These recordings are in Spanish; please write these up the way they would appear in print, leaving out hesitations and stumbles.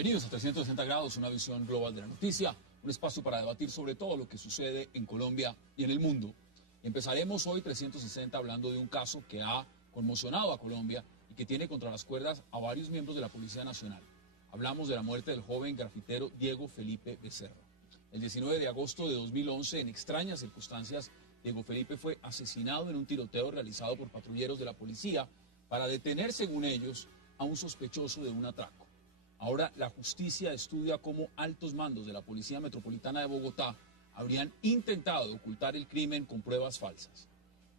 Bienvenidos a 360 grados, una visión global de la noticia, un espacio para debatir sobre todo lo que sucede en Colombia y en el mundo. Empezaremos hoy 360 hablando de un caso que ha conmocionado a Colombia y que tiene contra las cuerdas a varios miembros de la Policía Nacional. Hablamos de la muerte del joven grafitero Diego Felipe Becerra. El 19 de agosto de 2011, en extrañas circunstancias, Diego Felipe fue asesinado en un tiroteo realizado por patrulleros de la policía para detener, según ellos, a un sospechoso de un atraco. Ahora la justicia estudia cómo altos mandos de la Policía Metropolitana de Bogotá habrían intentado ocultar el crimen con pruebas falsas.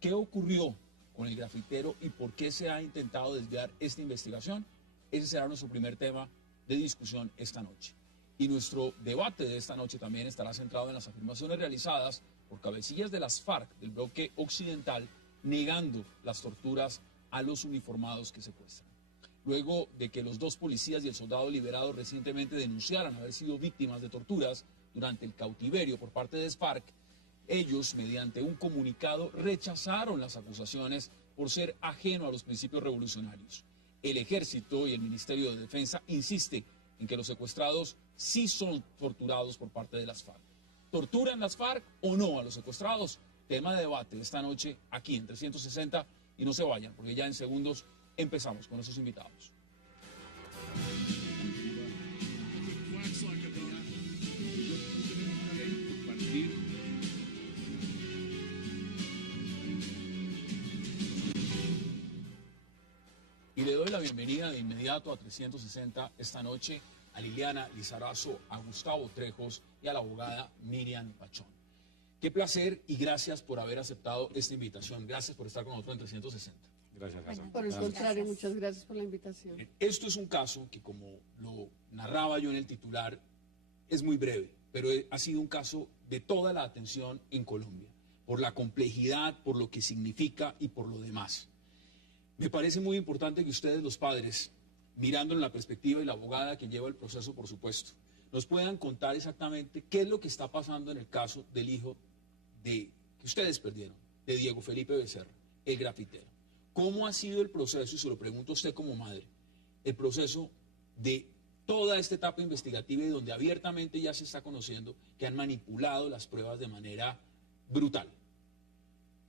¿Qué ocurrió con el grafitero y por qué se ha intentado desviar esta investigación? Ese será nuestro primer tema de discusión esta noche. Y nuestro debate de esta noche también estará centrado en las afirmaciones realizadas por cabecillas de las FARC del bloque occidental negando las torturas a los uniformados que secuestran. Luego de que los dos policías y el soldado liberado recientemente denunciaran haber sido víctimas de torturas durante el cautiverio por parte de FARC, ellos, mediante un comunicado, rechazaron las acusaciones por ser ajeno a los principios revolucionarios. El Ejército y el Ministerio de Defensa insisten en que los secuestrados sí son torturados por parte de las FARC. ¿Torturan las FARC o no a los secuestrados? Tema de debate de esta noche aquí en 360 y no se vayan porque ya en segundos empezamos con nuestros invitados. Y le doy la bienvenida de inmediato a 360 esta noche a Liliana Lizarazo, a Gustavo Trejos y a la abogada Miriam Pachón. Qué placer y gracias por haber aceptado esta invitación. Gracias por estar con nosotros en 360. Gracias, Hassan. Por el contrario, muchas gracias por la invitación. Esto es un caso que, como lo narraba yo en el titular, es muy breve, pero ha sido un caso de toda la atención en Colombia, por la complejidad, por lo que significa y por lo demás. Me parece muy importante que ustedes, los padres, mirando en la perspectiva y la abogada que lleva el proceso, por supuesto, nos puedan contar exactamente qué es lo que está pasando en el caso del hijo que ustedes perdieron, de Diego Felipe Becerra, el grafitero. ¿Cómo ha sido el proceso, y se lo pregunto a usted como madre, el proceso de toda esta etapa investigativa y donde abiertamente ya se está conociendo que han manipulado las pruebas de manera brutal?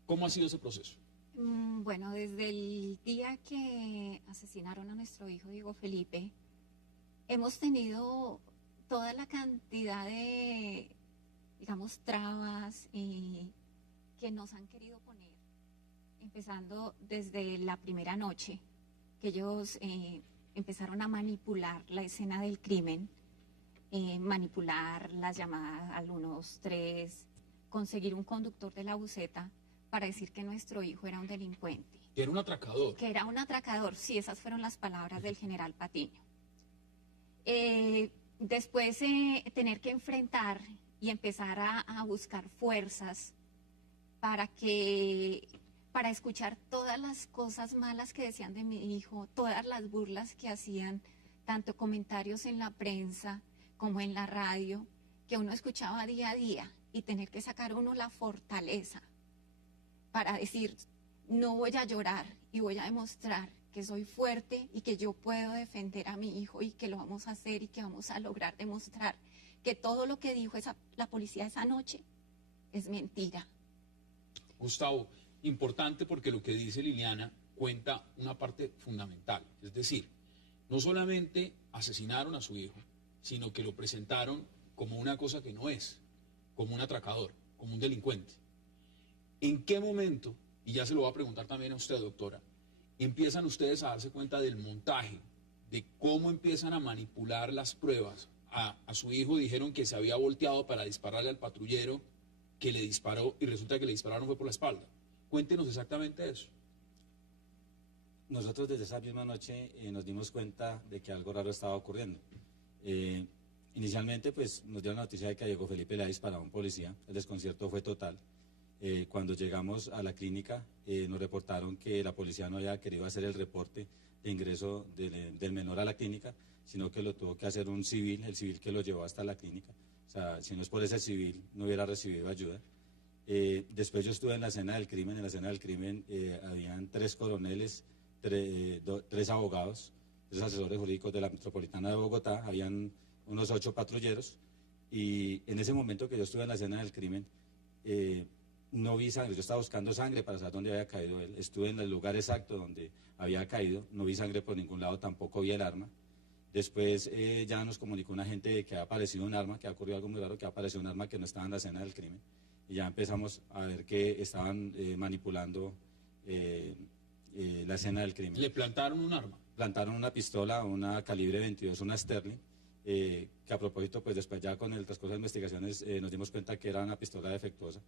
¿Cómo ha sido ese proceso? Bueno, desde el día que asesinaron a nuestro hijo Diego Felipe, hemos tenido toda la cantidad de, digamos, trabas que nos han querido poner, empezando desde la primera noche, que ellos empezaron a manipular la escena del crimen, manipular las llamadas al 123, conseguir un conductor de la buseta para decir que nuestro hijo era un delincuente. Que era un atracador. Que era un atracador, sí, esas fueron las palabras del general Patiño. Después tener que enfrentar y empezar a buscar fuerzas para escuchar todas las cosas malas que decían de mi hijo, todas las burlas que hacían, tanto comentarios en la prensa como en la radio, que uno escuchaba día a día, y tener que sacar uno la fortaleza para decir, no voy a llorar y voy a demostrar que soy fuerte y que yo puedo defender a mi hijo y que lo vamos a hacer y que vamos a lograr demostrar que todo lo que dijo la policía esa noche es mentira. Gustavo, importante porque lo que dice Liliana cuenta una parte fundamental, es decir, no solamente asesinaron a su hijo, sino que lo presentaron como una cosa que no es, como un atracador, como un delincuente. ¿En qué momento, y ya se lo voy a preguntar también a usted, doctora, empiezan ustedes a darse cuenta del montaje, de cómo empiezan a manipular las pruebas? A su hijo dijeron que se había volteado para dispararle al patrullero que le disparó y resulta que le dispararon fue por la espalda. Cuéntenos exactamente eso. Nosotros desde esa misma noche nos dimos cuenta de que algo raro estaba ocurriendo. Inicialmente pues nos dieron la noticia de que a Diego Felipe le había disparado a un policía, el desconcierto fue total. Cuando llegamos a la clínica nos reportaron que la policía no había querido hacer el reporte de ingreso del menor a la clínica, sino que lo tuvo que hacer un civil, el civil que lo llevó hasta la clínica. O sea, si no es por ese civil no hubiera recibido ayuda. Después yo estuve en la escena del crimen, habían 3 coroneles, 3 abogados, tres asesores jurídicos de la Metropolitana de Bogotá, habían unos 8 patrulleros, y en ese momento que yo estuve en la escena del crimen, no vi sangre. Yo estaba buscando sangre para saber dónde había caído él. Estuve en el lugar exacto donde había caído, no vi sangre por ningún lado, tampoco vi el arma. Después ya nos comunicó una gente de que ha aparecido un arma, que ha ocurrido algo muy raro, que ha aparecido un arma que no estaba en la escena del crimen. Y ya empezamos a ver que estaban manipulando la escena del crimen. ¿Le plantaron un arma? Plantaron una pistola, una calibre 22, una Sterling, que a propósito, pues después ya con el transcurso de investigaciones nos dimos cuenta que era una pistola defectuosa.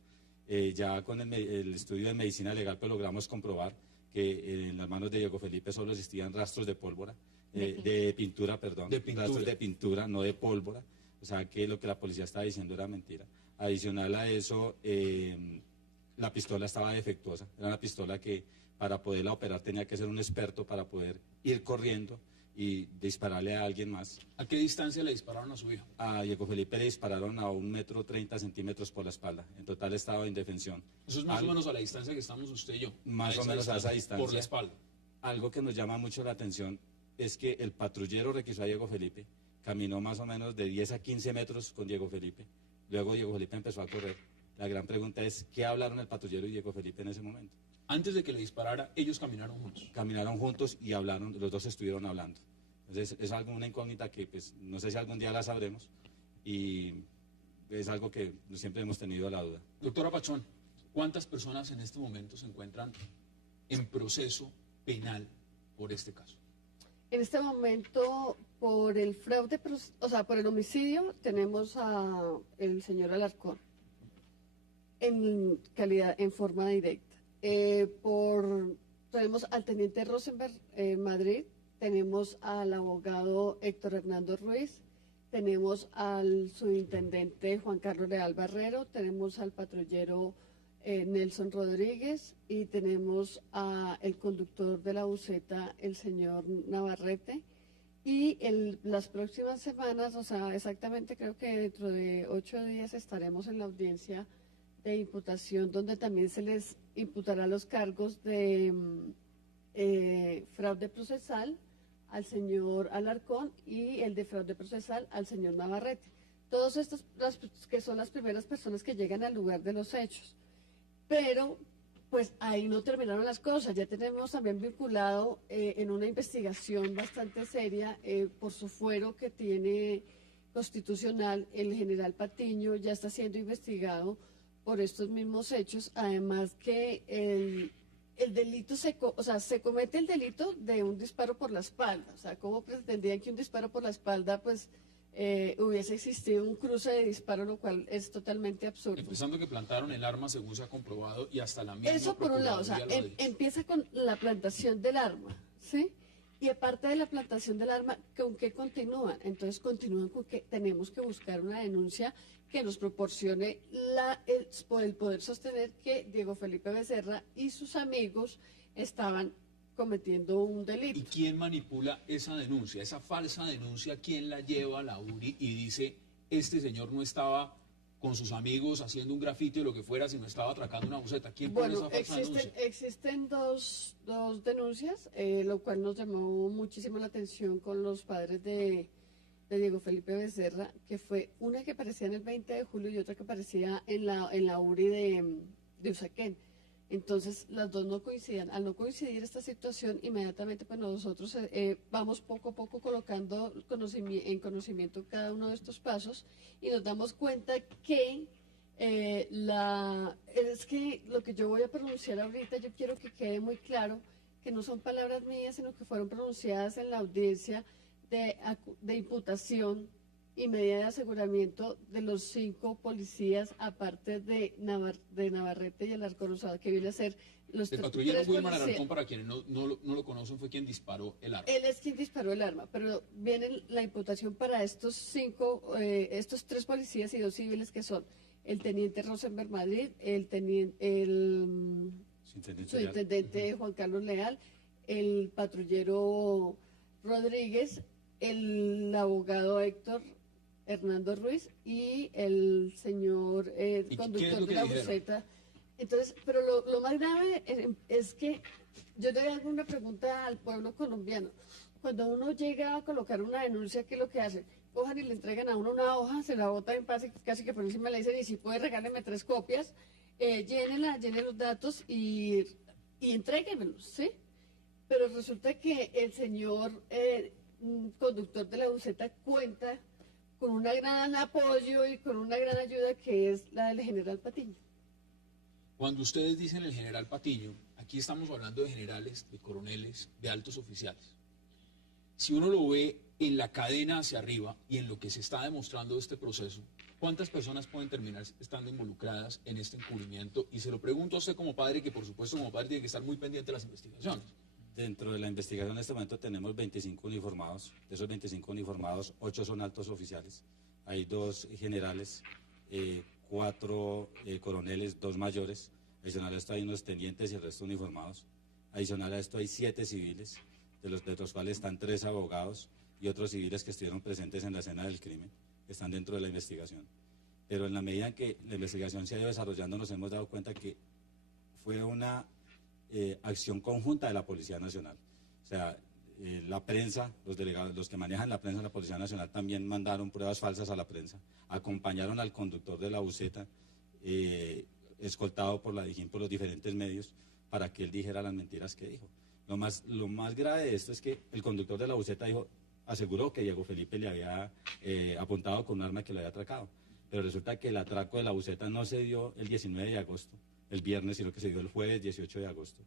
Ya con el estudio de medicina legal pues logramos comprobar que en las manos de Diego Felipe solo existían rastros de pólvora, de pintura, perdón, rastros de pintura, no de pólvora, o sea que lo que la policía estaba diciendo era mentira. Adicional a eso, la pistola estaba defectuosa, era una pistola que para poderla operar tenía que ser un experto para poder ir corriendo y dispararle a alguien más. ¿A qué distancia le dispararon a su hijo? A Diego Felipe le dispararon a 1,30 m por la espalda. En total estaba en indefensión. Eso es más o menos a la distancia que estamos usted y yo. Más o menos a esa distancia. Por la espalda. Algo que nos llama mucho la atención es que el patrullero requisó a Diego Felipe, caminó más o menos de 10 a 15 metros con Diego Felipe. Luego Diego Felipe empezó a correr. La gran pregunta es, ¿qué hablaron el patrullero y Diego Felipe en ese momento? Antes de que le disparara, ellos caminaron juntos. Caminaron juntos y hablaron, los dos estuvieron hablando. Entonces es algo, una incógnita que pues no sé si algún día la sabremos y es algo que siempre hemos tenido la duda. Doctora Pachón, ¿cuántas personas en este momento se encuentran en proceso penal por este caso? En este momento, por el fraude, o sea, por el homicidio, tenemos a el señor Alarcón en forma directa. Tenemos al teniente Rosenberg Madrid, tenemos al abogado Héctor Hernando Ruiz, tenemos al subintendente Juan Carlos Leal Barrero, tenemos al patrullero Nelson Rodríguez y tenemos al conductor de la buseta, el señor Navarrete. Y las próximas semanas, o sea, exactamente creo que dentro de 8 días estaremos en la audiencia de imputación, donde también se les imputará los cargos de fraude procesal al señor Alarcón y el de fraude procesal al señor Navarrete. Todos estos que son las primeras personas que llegan al lugar de los hechos. Pero, pues ahí no terminaron las cosas. Ya tenemos también vinculado en una investigación bastante seria por su fuero que tiene constitucional, el general Patiño ya está siendo investigado por estos mismos hechos, además que el delito se comete el delito de un disparo por la espalda. O sea, ¿cómo pretendían que un disparo por la espalda pues hubiese existido un cruce de disparo, lo cual es totalmente absurdo? Empezando que plantaron el arma según se ha comprobado y hasta la misma Eso por un lado, o sea, empieza con la plantación del arma, ¿sí? Y aparte de la plantación del arma, ¿con qué continúan? Entonces continúan con que tenemos que buscar una denuncia que nos proporcione el poder sostener que Diego Felipe Becerra y sus amigos estaban cometiendo un delito. ¿Y quién manipula esa denuncia, esa falsa denuncia? ¿Quién la lleva a la URI y dice, este señor no estaba con sus amigos haciendo un grafiti o lo que fuera, sino estaba atracando una buseta? ¿Quién pone esa falsa denuncia? Existen dos denuncias, lo cual nos llamó muchísimo la atención con los padres de Diego Felipe Becerra, que fue una que aparecía en el 20 de julio y otra que aparecía en la URI de Usaquén. Entonces las dos no coincidían. Al no coincidir esta situación, inmediatamente pues nosotros vamos poco a poco colocando en conocimiento cada uno de estos pasos y nos damos cuenta que es que lo que yo voy a pronunciar ahorita, yo quiero que quede muy claro que no son palabras mías, sino que fueron pronunciadas en la audiencia de imputación y medida de aseguramiento de los 5 policías, aparte de Navarrete y Alarcón, o sea, que viene a ser los el patrullero Wilmar Alarcón, para quienes no lo conocen, fue quien disparó el arma. Él es quien disparó el arma, pero viene la imputación para estos 3 policías y 2 civiles que son el teniente Rosenberg Madrid, el subintendente Juan Carlos Leal, el patrullero Rodríguez, el abogado Héctor Hernando Ruiz y el señor conductor de la buseta. Entonces, pero lo más grave es que yo le hago una pregunta al pueblo colombiano. cuando uno llega a colocar una denuncia, ¿qué es lo que hace? Cojan y le entregan a uno una hoja, se la botan en paz y casi que por encima le dicen, y si puede regáleme 3 copias, llénenla, llenen los datos y entréguenmelos, ¿sí? Pero resulta que el señor conductor de la buseta cuenta con un gran apoyo y con una gran ayuda que es la del general Patiño. Cuando ustedes dicen el general Patiño, aquí estamos hablando de generales, de coroneles, de altos oficiales. Si uno lo ve en la cadena hacia arriba y en lo que se está demostrando de este proceso, ¿cuántas personas pueden terminar estando involucradas en este encubrimiento? Y se lo pregunto a usted como padre, que por supuesto como padre tiene que estar muy pendiente de las investigaciones. Dentro de la investigación en este momento tenemos 25 uniformados. De esos 25 uniformados, 8 son altos oficiales. Hay 2 generales, 4 coroneles, 2 mayores. Adicional a esto hay unos tenientes y el resto uniformados. Adicional a esto hay 7 civiles, de los cuales están 3 abogados y otros civiles que estuvieron presentes en la escena del crimen, que están dentro de la investigación. Pero en la medida en que la investigación se ha ido desarrollando, nos hemos dado cuenta que fue una acción conjunta de la Policía Nacional. O sea, la prensa, los delegados, los que manejan la prensa de la Policía Nacional también mandaron pruebas falsas a la prensa, acompañaron al conductor de la buseta, escoltado por la DIJÍN por los diferentes medios, para que él dijera las mentiras que dijo. Lo más grave de esto es que el conductor de la buseta aseguró que Diego Felipe le había apuntado con un arma que lo había atracado, pero resulta que el atraco de la buseta no se dio el 19 de agosto, el viernes, sino que se dio el jueves 18 de agosto.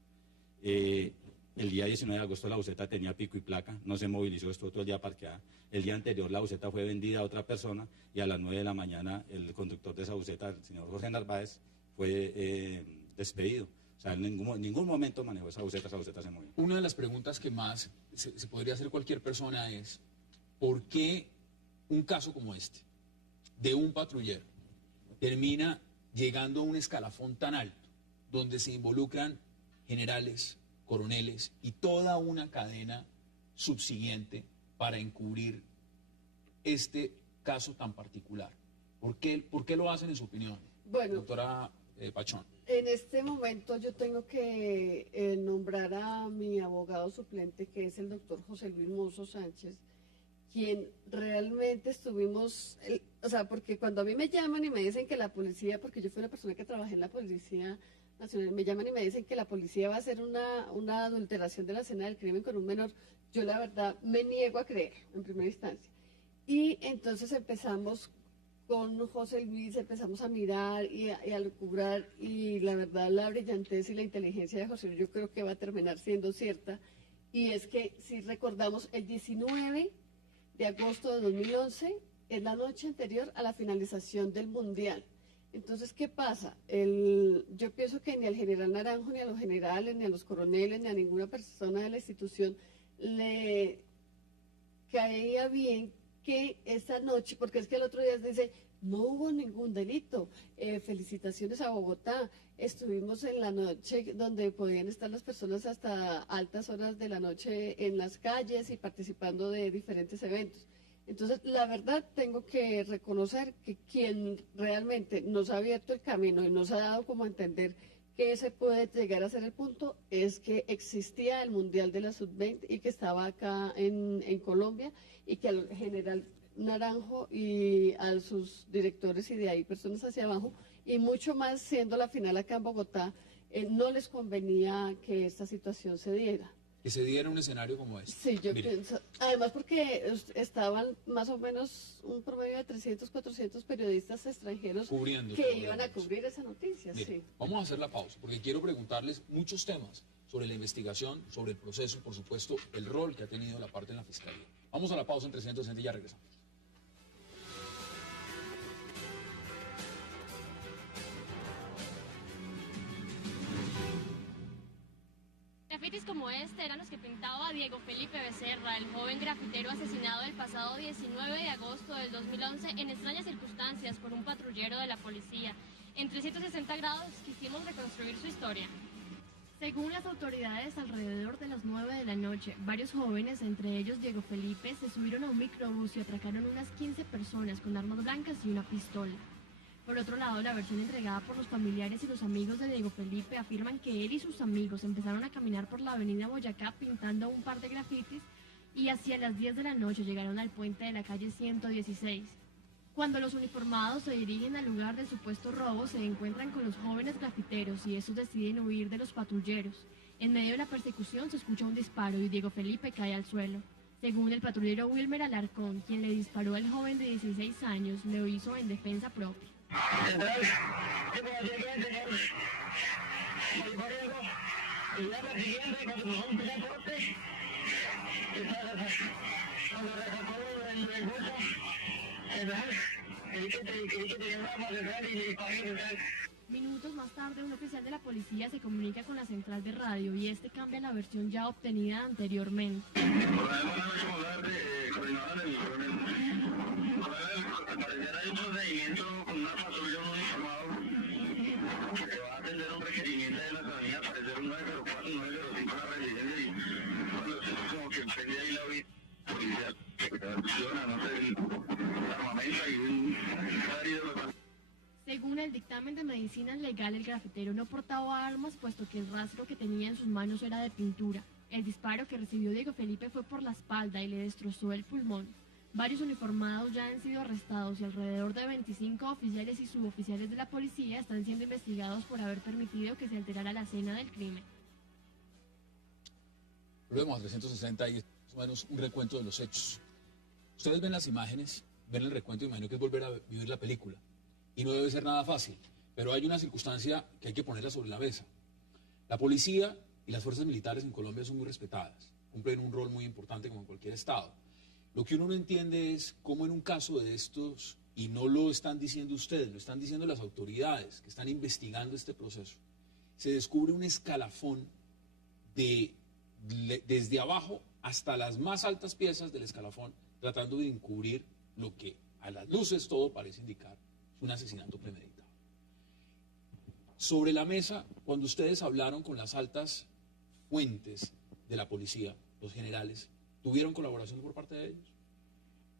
El día 19 de agosto la buseta tenía pico y placa, no se movilizó, estuvo todo el día parqueada. El día anterior la buseta fue vendida a otra persona y a las 9 de la mañana el conductor de esa buseta, el señor Jorge Narváez, fue despedido. O sea, en ningún momento manejó esa buseta se movió. Una de las preguntas que más se podría hacer cualquier persona es, ¿por qué un caso como este, de un patrullero, termina llegando a un escalafón tan alto, donde se involucran generales, coroneles y toda una cadena subsiguiente para encubrir este caso tan particular? ¿Por qué lo hacen en su opinión, Bueno, doctora Pachón? En este momento yo tengo que nombrar a mi abogado suplente, que es el doctor José Luis Mozo Sánchez, quien realmente estuvimos, o sea, porque cuando a mí me llaman y me dicen que la policía, porque yo fui una persona que trabajé en la Policía Nacional, me llaman y me dicen que la policía va a hacer una adulteración de la escena del crimen con un menor, yo la verdad me niego a creer en primera instancia. Y entonces empezamos con José Luis, empezamos a mirar y a lucubrar, y la verdad la brillantez y la inteligencia de José Luis yo creo que va a terminar siendo cierta, y es que si recordamos el 19 de agosto de 2011 es la noche anterior a la finalización del Mundial. Entonces, ¿qué pasa? Yo pienso que ni al general Naranjo, ni a los generales, ni a los coroneles, ni a ninguna persona de la institución le caía bien que esa noche, porque es que el otro día dice, no hubo ningún delito, felicitaciones a Bogotá, estuvimos en la noche donde podían estar las personas hasta altas horas de la noche en las calles y participando de diferentes eventos. Entonces, la verdad, tengo que reconocer que quien realmente nos ha abierto el camino y nos ha dado como a entender que ese puede llegar a ser el punto, es que existía el Mundial de la Sub-20 y que estaba acá en Colombia, y que al general Naranjo y a sus directores y de ahí personas hacia abajo, y mucho más siendo la final acá en Bogotá, no les convenía que esta situación se diera. Que se diera un escenario como este. Sí, yo Mire, pienso, además porque estaban más o menos un promedio de 300, 400 periodistas extranjeros cubriendo que todo iban a esto. cubrir esa noticia, Mire, sí. vamos a hacer la pausa, porque quiero preguntarles muchos temas sobre la investigación, sobre el proceso y, por supuesto, el rol que ha tenido la parte en la Fiscalía. Vamos a la pausa en 360 y ya regresamos. Grafitis como este eran los que pintaba Diego Felipe Becerra, el joven grafitero asesinado el pasado 19 de agosto del 2011 en extrañas circunstancias por un patrullero de la policía. En 360 grados quisimos reconstruir su historia. Según las autoridades, alrededor de las 9 de la noche, varios jóvenes, entre ellos Diego Felipe, se subieron a un microbús y atracaron unas 15 personas con armas blancas y una pistola. Por otro lado, la versión entregada por los familiares y los amigos de Diego Felipe afirman que él y sus amigos empezaron a caminar por la avenida Boyacá pintando un par de grafitis y hacia las 10 de la noche llegaron al puente de la calle 116. Cuando los uniformados se dirigen al lugar del supuesto robo, se encuentran con los jóvenes grafiteros y estos deciden huir de los patrulleros. En medio de la persecución se escucha un disparo y Diego Felipe cae al suelo. Según el patrullero Wilmer Alarcón, quien le disparó al joven de 16 años, lo hizo en defensa propia. Minutos más tarde, un oficial de la policía se comunica con la central de radio y este cambia la versión ya obtenida anteriormente. Según el dictamen de medicina legal, el grafitero no portaba armas, puesto que el rastro que tenía en sus manos era de pintura. El disparo que recibió Diego Felipe fue por la espalda y le destrozó el pulmón. Varios uniformados ya han sido arrestados y alrededor de 25 oficiales y suboficiales de la policía están siendo investigados por haber permitido que se alterara la escena del crimen. Volvemos a 360 y es más o menos un recuento de los hechos. Ustedes ven las imágenes, ven el recuento y imagino que es volver a vivir la película. Y no debe ser nada fácil, pero hay una circunstancia que hay que ponerla sobre la mesa. La policía y las fuerzas militares en Colombia son muy respetadas, cumplen un rol muy importante como en cualquier estado. Lo que uno no entiende es cómo en un caso de estos, y no lo están diciendo ustedes, lo están diciendo las autoridades que están investigando este proceso, se descubre un escalafón desde abajo hasta las más altas piezas del escalafón, tratando de encubrir lo que a las luces todo parece indicar un asesinato premeditado. Sobre la mesa, cuando ustedes hablaron con las altas fuentes de la policía, los generales, ¿tuvieron colaboración por parte de ellos?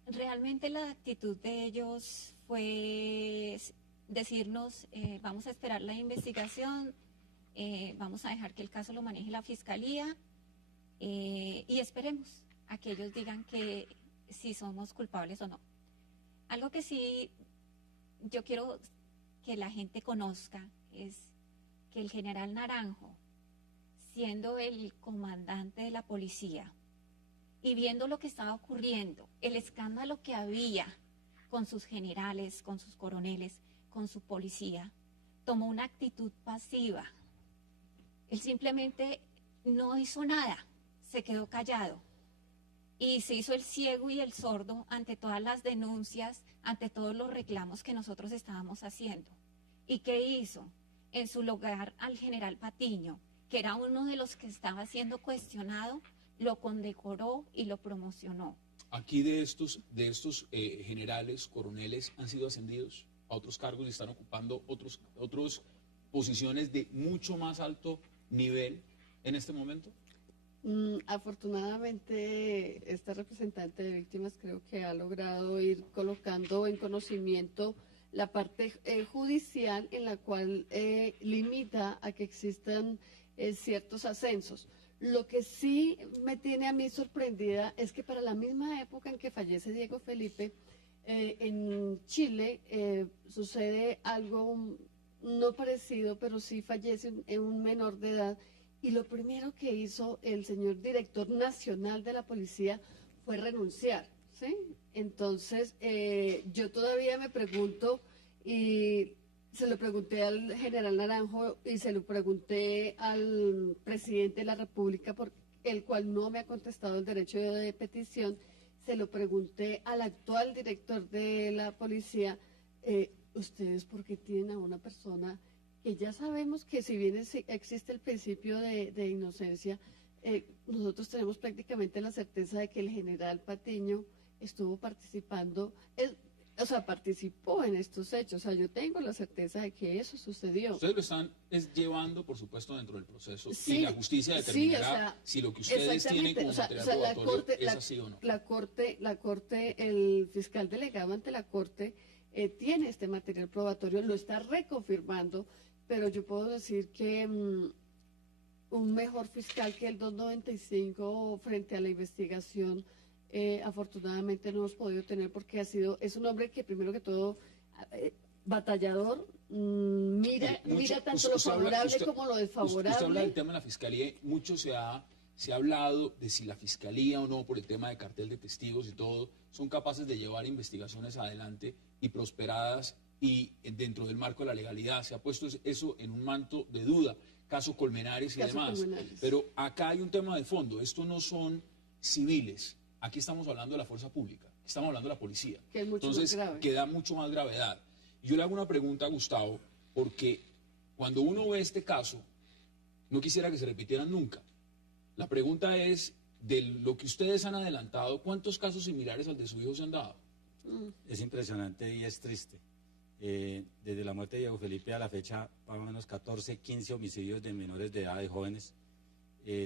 Realmente la actitud de ellos fue decirnos, vamos a esperar la investigación, vamos a dejar que el caso lo maneje la fiscalía y esperemos a que ellos digan que si somos culpables o no. Algo que sí yo quiero que la gente conozca es que el general Naranjo, siendo el comandante de la policía y viendo lo que estaba ocurriendo, el escándalo que había con sus generales, con sus coroneles, con su policía, tomó una actitud pasiva. Él simplemente no hizo nada, se quedó callado. Y se hizo el ciego y el sordo ante todas las denuncias, ante todos los reclamos que nosotros estábamos haciendo. ¿Y qué hizo? En su lugar al general Patiño, que era uno de los que estaba siendo cuestionado, lo condecoró y lo promocionó. Aquí de estos generales, coroneles, han sido ascendidos a otros cargos y están ocupando otras posiciones de mucho más alto nivel en este momento. Afortunadamente, esta representante de víctimas creo que ha logrado ir colocando en conocimiento la parte judicial en la cual limita a que existan ciertos ascensos. Lo que sí me tiene a mí sorprendida es que para la misma época en que fallece Diego Felipe, en Chile sucede algo no parecido, pero sí fallece un menor de edad. Y lo primero que hizo el señor director nacional de la policía fue renunciar, ¿sí? Entonces, yo todavía me pregunto, y se lo pregunté al general Naranjo y se lo pregunté al presidente de la República, por el cual no me ha contestado el derecho de petición, se lo pregunté al actual director de la policía, ¿ustedes por qué tienen a una persona que ya sabemos que si bien existe el principio de inocencia, nosotros tenemos prácticamente la certeza de que el general Patiño estuvo participando, participó en estos hechos? O sea, yo tengo la certeza de que eso sucedió. Ustedes lo están llevando, por supuesto, dentro del proceso, sí, y la justicia determinará si lo que ustedes tienen como material probatorio es así o no. La corte, el fiscal delegado ante la corte tiene este material probatorio, lo está reconfirmando, pero yo puedo decir que un mejor fiscal que el 295 frente a la investigación. Afortunadamente no hemos podido tener porque es un hombre que primero que todo batallador, mira tanto lo favorable como lo desfavorable. Usted habla del tema de la fiscalía, mucho se ha hablado de si la fiscalía o no, por el tema de cartel de testigos y todo, son capaces de llevar investigaciones adelante y prosperadas y dentro del marco de la legalidad. Se ha puesto eso en un manto de duda, caso Colmenares y demás. Pero acá hay un tema de fondo, estos no son civiles, aquí estamos hablando de la fuerza pública, estamos hablando de la policía. Que es mucho Entonces, más grave. que da mucho más gravedad. Yo le hago una pregunta a Gustavo, porque cuando uno ve este caso, no quisiera que se repitieran nunca. La pregunta es, de lo que ustedes han adelantado, ¿cuántos casos similares al de su hijo se han dado? Es impresionante y es triste. Desde la muerte de Diego Felipe a la fecha, más o menos 14, 15 homicidios de menores de edad, de jóvenes,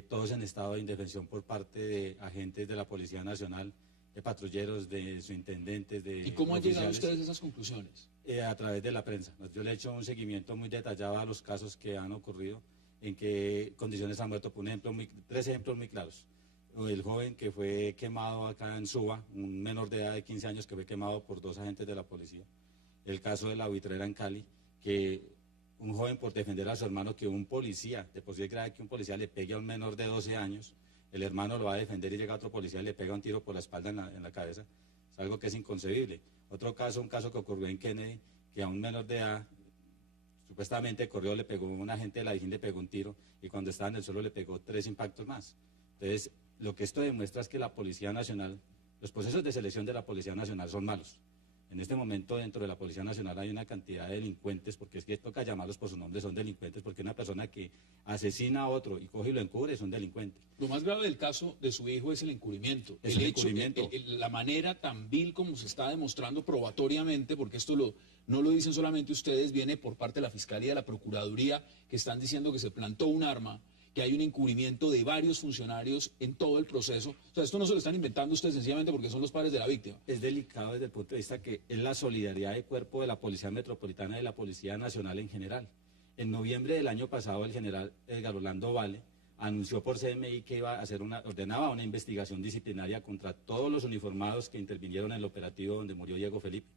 todos en estado de indefensión por parte de agentes de la Policía Nacional, de patrulleros, de subintendentes, de ¿Y cómo han llegado oficiales, ustedes a esas conclusiones? a través de la prensa. Yo le he hecho un seguimiento muy detallado a los casos que han ocurrido, en qué condiciones han muerto. Por ejemplo, 3 ejemplos muy claros. El joven que fue quemado acá en Suba, un menor de edad de 15 años que fue quemado por 2 agentes de la policía. El caso de la buitrera en Cali, que un joven por defender a su hermano, que un policía, de por sí es grave que un policía le pegue a un menor de 12 años, el hermano lo va a defender y llega otro policía y le pega un tiro por la espalda en la cabeza. Es algo que es inconcebible. Otro caso, un caso que ocurrió en Kennedy, que a un menor de edad, supuestamente corrió, le pegó, un agente de la DIJÍN le pegó un tiro y cuando estaba en el suelo le pegó 3 impactos más. Entonces, lo que esto demuestra es que la Policía Nacional, los procesos de selección de la Policía Nacional son malos. En este momento dentro de la Policía Nacional hay una cantidad de delincuentes, porque es que toca llamarlos por su nombre, son delincuentes, porque una persona que asesina a otro y coge y lo encubre es un delincuente. Lo más grave del caso de su hijo es el encubrimiento. Es el encubrimiento. La manera tan vil como se está demostrando probatoriamente, porque esto no lo dicen solamente ustedes, viene por parte de la Fiscalía, de la Procuraduría, que están diciendo que se plantó un arma, que hay un encubrimiento de varios funcionarios en todo el proceso. O sea, esto no se lo están inventando ustedes sencillamente porque son los padres de la víctima. Es delicado desde el punto de vista que es la solidaridad de cuerpo de la Policía Metropolitana y de la Policía Nacional en general. En noviembre del año pasado, el general Edgar Orlando Vale anunció por CMI que iba a hacer ordenaba una investigación disciplinaria contra todos los uniformados que intervinieron en el operativo donde murió Diego Felipe.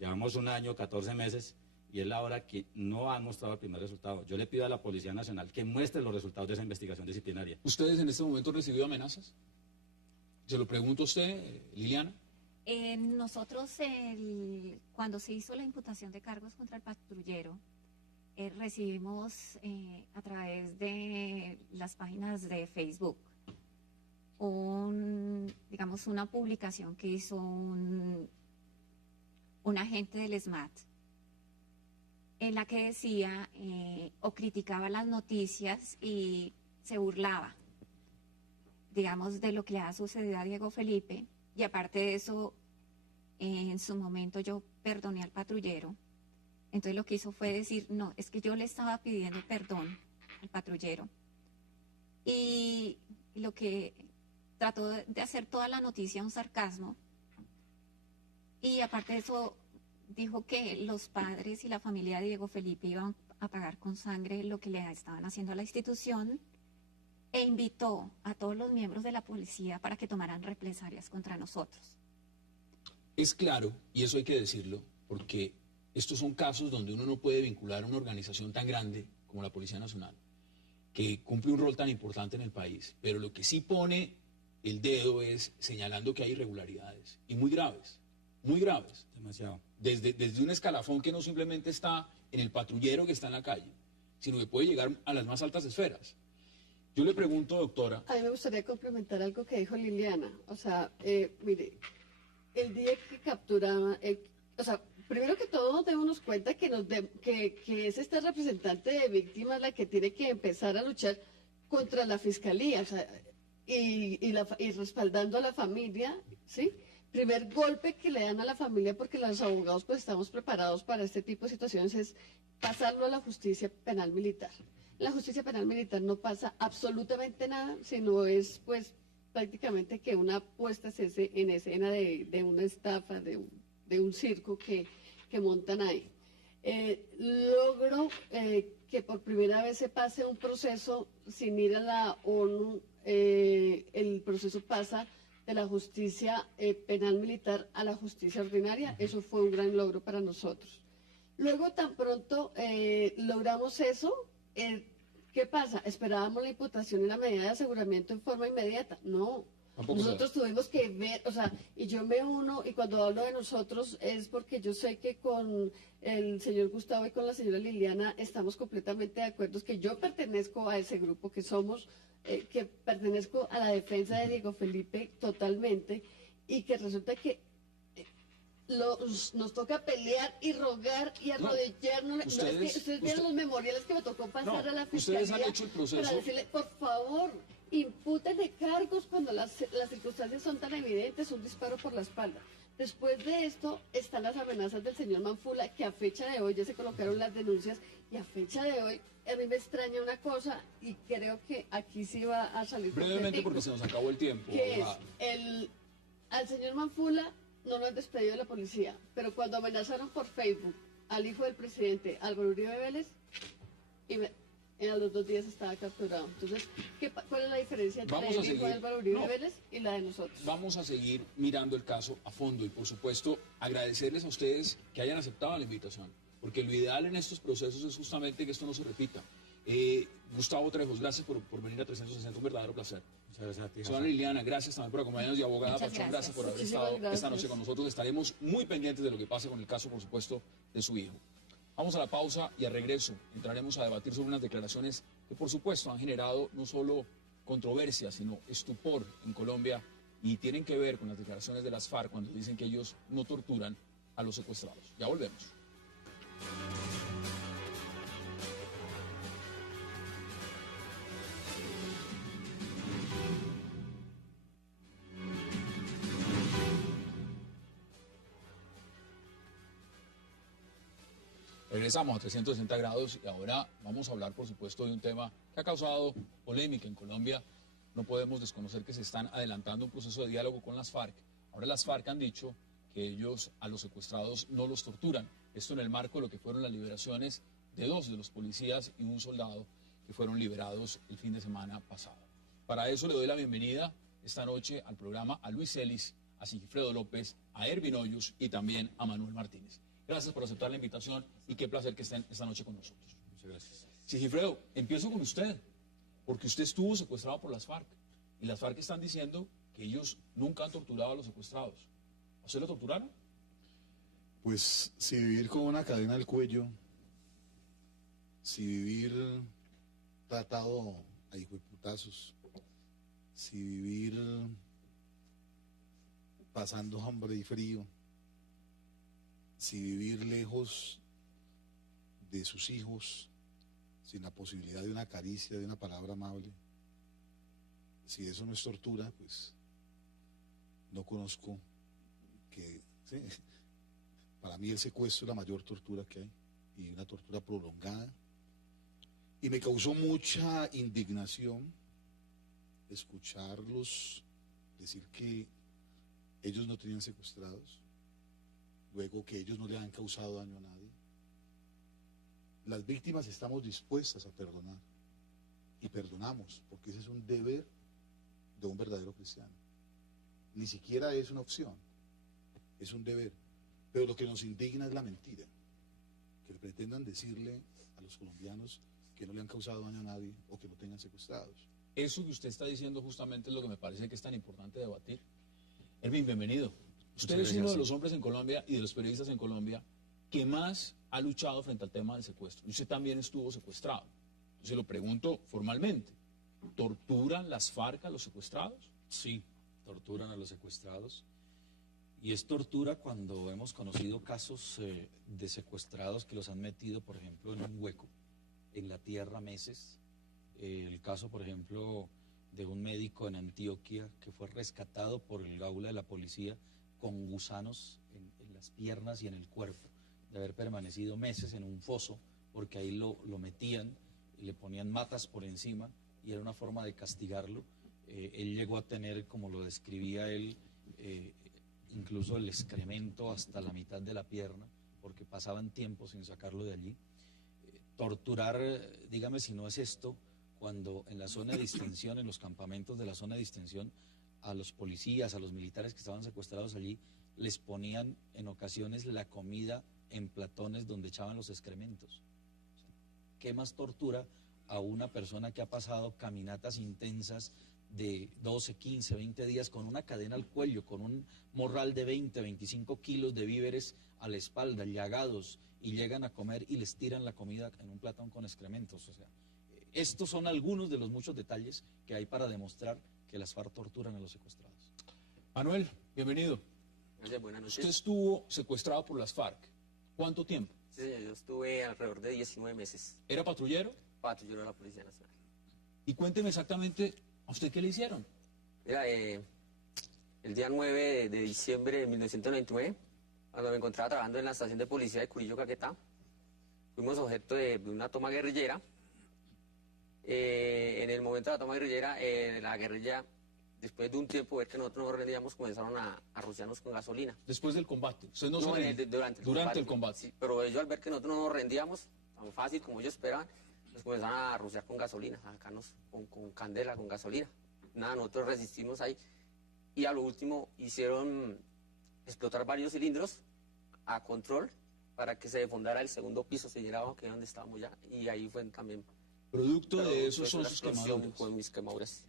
Llevamos 1 año, 14 meses, y es la hora que no han mostrado el primer resultado. Yo le pido a la Policía Nacional que muestre los resultados de esa investigación disciplinaria. ¿Ustedes en este momento han recibido amenazas? Se lo pregunto a usted, Liliana. Nosotros, cuando se hizo la imputación de cargos contra el patrullero, recibimos a través de las páginas de Facebook una publicación que hizo un agente del SMAT, en la que decía o criticaba las noticias y se burlaba, digamos, de lo que le ha sucedido a Diego Felipe. Y aparte de eso, en su momento yo perdoné al patrullero. Entonces lo que hizo fue decir, no, es que yo le estaba pidiendo perdón al patrullero. Y lo que trató de hacer toda la noticia un sarcasmo. Y aparte de eso, dijo que los padres y la familia de Diego Felipe iban a pagar con sangre lo que le estaban haciendo a la institución e invitó a todos los miembros de la policía para que tomaran represalias contra nosotros. Es claro, y eso hay que decirlo, porque estos son casos donde uno no puede vincular a una organización tan grande como la Policía Nacional, que cumple un rol tan importante en el país, pero lo que sí pone el dedo es señalando que hay irregularidades, y muy graves, muy graves. Demasiado. Desde un escalafón que no simplemente está en el patrullero que está en la calle, sino que puede llegar a las más altas esferas. Yo le pregunto, doctora. A mí me gustaría complementar algo que dijo Liliana. O sea, mire, el día que capturaban, o sea, primero que todo démonos cuenta que es esta representante de víctimas la que tiene que empezar a luchar contra la fiscalía, o sea, y respaldando a la familia, ¿sí? Primer golpe que le dan a la familia, porque los abogados pues estamos preparados para este tipo de situaciones, es pasarlo a la justicia penal militar. En la justicia penal militar no pasa absolutamente nada, sino es pues prácticamente que una puesta en escena de una estafa, de un circo que montan ahí. Logro que por primera vez se pase un proceso sin ir a la ONU, el proceso pasa de la justicia penal militar a la justicia ordinaria. Eso fue un gran logro para nosotros. Luego, tan pronto logramos eso, ¿qué pasa? Esperábamos la imputación y la medida de aseguramiento en forma inmediata. No. Nosotros tuvimos que ver, o sea, y yo me uno, y cuando hablo de nosotros es porque yo sé que con el señor Gustavo y con la señora Liliana estamos completamente de acuerdo, que yo pertenezco a ese grupo, que somos, que pertenezco a la defensa de Diego Felipe totalmente, y que resulta que nos toca pelear y rogar y arrodillarnos. Ustedes vieron los memoriales que me tocó pasar a la fiscalía. Ustedes han hecho el proceso para decirle, por favor, impútenle cargos cuando las circunstancias son tan evidentes, un disparo por la espalda. Después de esto están las amenazas del señor Manfula, que a fecha de hoy ya se colocaron las denuncias, y a fecha de hoy a mí me extraña una cosa, y creo que aquí sí va a salir brevemente porque se nos acabó el tiempo. Que al señor Manfula no lo han despedido de la policía, pero cuando amenazaron por Facebook al hijo del presidente, Álvaro Uribe Vélez, a los 2 días estaba capturado. Entonces, ¿cuál es la diferencia entre el hijo de Álvaro Uribe Vélez y la de nosotros? Vamos a seguir mirando el caso a fondo y, por supuesto, agradecerles a ustedes que hayan aceptado la invitación, porque lo ideal en estos procesos es justamente que esto no se repita. Gustavo Trejos, gracias por venir a 360, un verdadero placer. Muchas gracias a ti. Señora Liliana, gracias también por acompañarnos, y abogada Pachón, gracias por haber estado esta noche con nosotros. Estaremos muy pendientes de lo que pase con el caso, por supuesto, de su hijo. Vamos a la pausa y al regreso entraremos a debatir sobre unas declaraciones que, por supuesto, han generado no solo controversia, sino estupor en Colombia, y tienen que ver con las declaraciones de las FARC cuando dicen que ellos no torturan a los secuestrados. Ya volvemos. Regresamos a 360 grados y ahora vamos a hablar, por supuesto, de un tema que ha causado polémica en Colombia. No podemos desconocer que se están adelantando un proceso de diálogo con las FARC. Ahora las FARC han dicho que ellos a los secuestrados no los torturan. Esto en el marco de lo que fueron las liberaciones de 2 de los policías y un soldado que fueron liberados el fin de semana pasado. Para eso le doy la bienvenida esta noche al programa a Luis Celis, a Sigifredo López, a Ervin Hoyos y también a Manuel Martínez. Gracias por aceptar la invitación y qué placer que estén esta noche con nosotros. Muchas gracias. Sigifredo, empiezo con usted, porque usted estuvo secuestrado por las FARC y las FARC están diciendo que ellos nunca han torturado a los secuestrados. ¿A usted lo torturaron? Pues si vivir con una cadena al cuello, si vivir tratado a hijos, si vivir pasando hambre y frío, si vivir lejos de sus hijos, sin la posibilidad de una caricia, de una palabra amable, si eso no es tortura, pues no conozco que... ¿sí? Para mí el secuestro es la mayor tortura que hay, y una tortura prolongada. Y me causó mucha indignación escucharlos decir que ellos no tenían secuestrados, luego que ellos no le han causado daño a nadie. Las víctimas estamos dispuestas a perdonar, y perdonamos, porque ese es un deber de un verdadero cristiano. Ni siquiera es una opción, es un deber. Pero lo que nos indigna es la mentira, que pretendan decirle a los colombianos que no le han causado daño a nadie o que no tengan secuestrados. Eso que usted está diciendo justamente es lo que me parece que es tan importante debatir. Ervin, bienvenido. Usted es uno de los hombres en Colombia y de los periodistas en Colombia que más ha luchado frente al tema del secuestro. Y usted también estuvo secuestrado. Entonces lo pregunto formalmente, ¿torturan las FARC a los secuestrados? Sí, torturan a los secuestrados. Y es tortura cuando hemos conocido casos de secuestrados que los han metido, por ejemplo, en un hueco, en la tierra meses. El caso, por ejemplo, de un médico en Antioquia que fue rescatado por el aula de la policía con gusanos en las piernas y en el cuerpo, de haber permanecido meses en un foso, porque ahí lo metían y le ponían matas por encima y era una forma de castigarlo. Él llegó a tener, como lo describía él, incluso el excremento hasta la mitad de la pierna, porque pasaban tiempo sin sacarlo de allí. Torturar, dígame si no es esto, cuando en la zona de distensión, en los campamentos de la zona de distensión, a los policías, a los militares que estaban secuestrados allí, les ponían en ocasiones la comida en platones donde echaban los excrementos. O sea, ¿qué más tortura a una persona que ha pasado caminatas intensas de 12, 15, 20 días con una cadena al cuello, con un morral de 20, 25 kilos de víveres a la espalda, llagados, y llegan a comer y les tiran la comida en un platón con excrementos? O sea, estos son algunos de los muchos detalles que hay para demostrar que las FARC torturan a los secuestrados. Manuel, bienvenido. Gracias, buenas noches. Usted estuvo secuestrado por las FARC. ¿Cuánto tiempo? Sí, señor, yo estuve alrededor de 19 meses ¿Era patrullero? patrullero de la Policía Nacional. Y cuénteme exactamente, ¿a usted qué le hicieron? Mira, el día 9 de diciembre de 1999, cuando me encontraba trabajando en la estación de policía de Curillo, Caquetá, fuimos objeto de una toma guerrillera. En el momento de la toma guerrillera, la guerrilla, después de un tiempo ver que nosotros nos rendíamos, comenzaron a rociarnos con gasolina. Después del combate. Usted no, No, se durante el combate. Sí, pero ellos al ver que nosotros no nos rendíamos tan fácil como ellos esperaban, nos comenzaron a rociar con gasolina, a sacarnos con candela, con gasolina. Nada, nosotros resistimos ahí. Y a lo último hicieron explotar varios cilindros a control para que se defondara el segundo piso, se llenara abajo, que es donde estábamos ya. Y ahí fue también. Producto de eso fue son la sus explosión, quemaduras. fue mis quemaduras.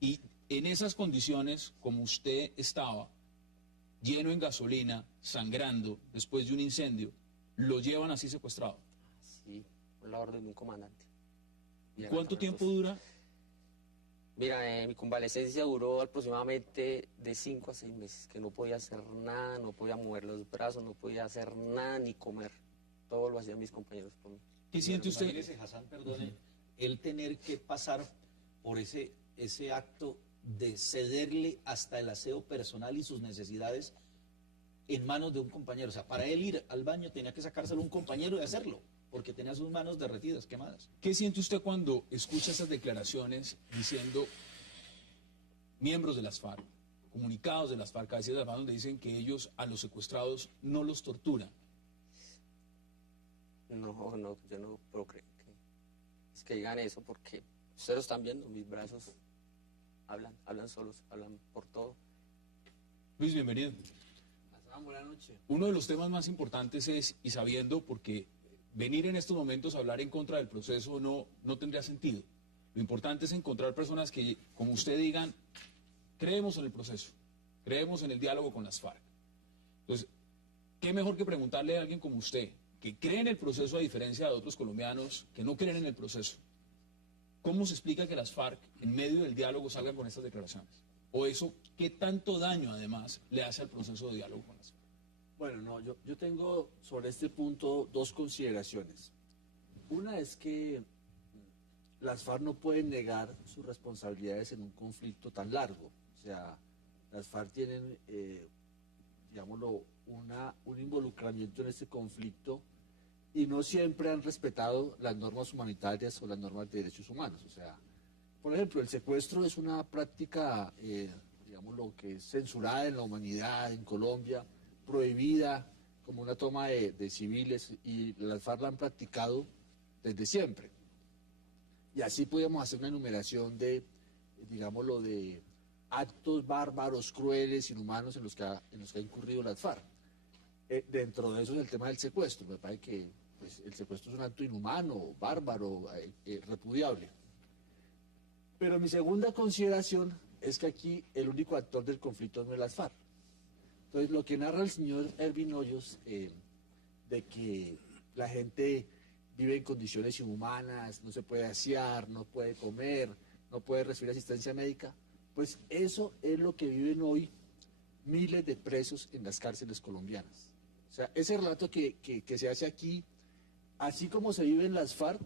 Y en esas condiciones, como usted estaba, lleno en gasolina, sangrando, después de un incendio, lo llevan así secuestrado. Sí, por la orden de un comandante. ¿Cuánto tiempo dura? Mira, mi convalecencia duró aproximadamente de 5 a 6 meses, que no podía hacer nada, no podía mover los brazos, no podía hacer nada ni comer. Todo lo hacían mis compañeros por mí. ¿Qué siente usted? Imagínese, Hassan, perdone, el tener que pasar por ese acto de cederle hasta el aseo personal y sus necesidades en manos de un compañero. O sea, para él ir al baño tenía que sacárselo un compañero y hacerlo, porque tenía sus manos derretidas, quemadas. ¿Qué siente usted cuando escucha esas declaraciones diciendo miembros de las FARC, comunicados de las FARC, a veces de las FARC, donde dicen que ellos a los secuestrados no los torturan? No, yo no puedo creer que digan eso, porque ustedes lo están viendo, mis brazos hablan solos, hablan por todo. Luis, bienvenido. Buenas noches. Uno de los temas más importantes es, y sabiendo, porque venir en estos momentos a hablar en contra del proceso no tendría sentido. Lo importante es encontrar personas que, como usted, digan, creemos en el proceso, creemos en el diálogo con las FARC. Entonces, ¿qué mejor que preguntarle a alguien como usted, que cree en el proceso a diferencia de otros colombianos que no creen en el proceso? ¿Cómo se explica que las FARC, en medio del diálogo, salgan con estas declaraciones? ¿O eso qué tanto daño, además, le hace al proceso de diálogo con las FARC? Bueno, no, yo tengo sobre este punto dos consideraciones. Una es que las FARC no pueden negar sus responsabilidades en un conflicto tan largo. O sea, las FARC tienen, digámoslo, un involucramiento en este conflicto y no siempre han respetado las normas humanitarias o las normas de derechos humanos. O sea, por ejemplo, el secuestro es una práctica, digámoslo, que es censurada en la humanidad, en Colombia, prohibida como una toma de civiles, y las FARC la han practicado desde siempre. Y así podemos hacer una enumeración de, digámoslo, de actos bárbaros, crueles, inhumanos en los que ha incurrido las FARC. Dentro de eso es el tema del secuestro. Me parece que pues, el secuestro es un acto inhumano, bárbaro, repudiable. Pero mi segunda consideración es que aquí el único actor del conflicto no es las FARC. Entonces, lo que narra el señor Ervin Hoyos, de que la gente vive en condiciones inhumanas, no se puede asear, no puede comer, no puede recibir asistencia médica, pues eso es lo que viven hoy miles de presos en las cárceles colombianas. O sea, ese relato que se hace aquí, así como se vive en las FARC,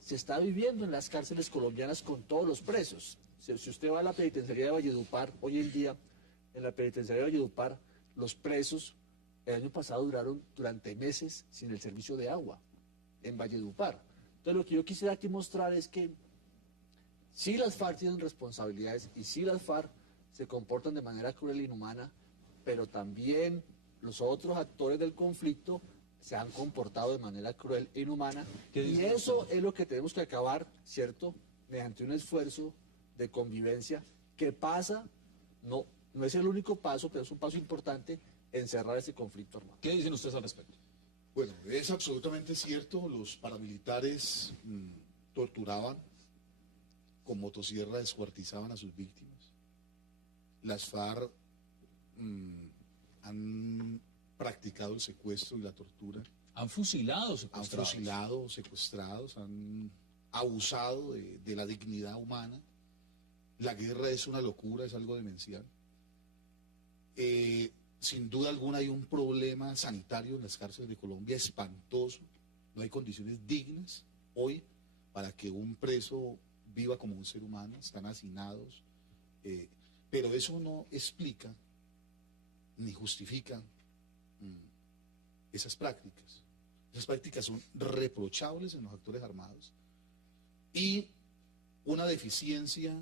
se está viviendo en las cárceles colombianas con todos los presos. Si usted va a la penitenciaría de Valledupar, hoy en día, en la penitenciaría de Valledupar, los presos el año pasado duraron durante meses sin el servicio de agua en Valledupar. Entonces, lo que yo quisiera aquí mostrar es que sí las FARC tienen responsabilidades y sí las FARC se comportan de manera cruel e inhumana, pero también los otros actores del conflicto se han comportado de manera cruel e inhumana. Y eso es lo que tenemos que acabar, ¿cierto? mediante un esfuerzo de convivencia que pasa, no es el único paso, pero es un paso importante en cerrar ese conflicto armado. ¿Qué dicen ustedes al respecto? Bueno, es absolutamente cierto, los paramilitares torturaban, con motosierra descuartizaban a sus víctimas. Las FARC han practicado el secuestro y la tortura. Han fusilado Han secuestrados. fusilado, secuestrados, han abusado de la dignidad humana. La guerra es una locura, es algo demencial. Sin duda alguna hay un problema sanitario en las cárceles de Colombia espantoso. No hay condiciones dignas hoy para que un preso viva como un ser humano. Están hacinados. Pero eso no explica ni justifica esas prácticas. Esas prácticas son reprochables en los actores armados y una deficiencia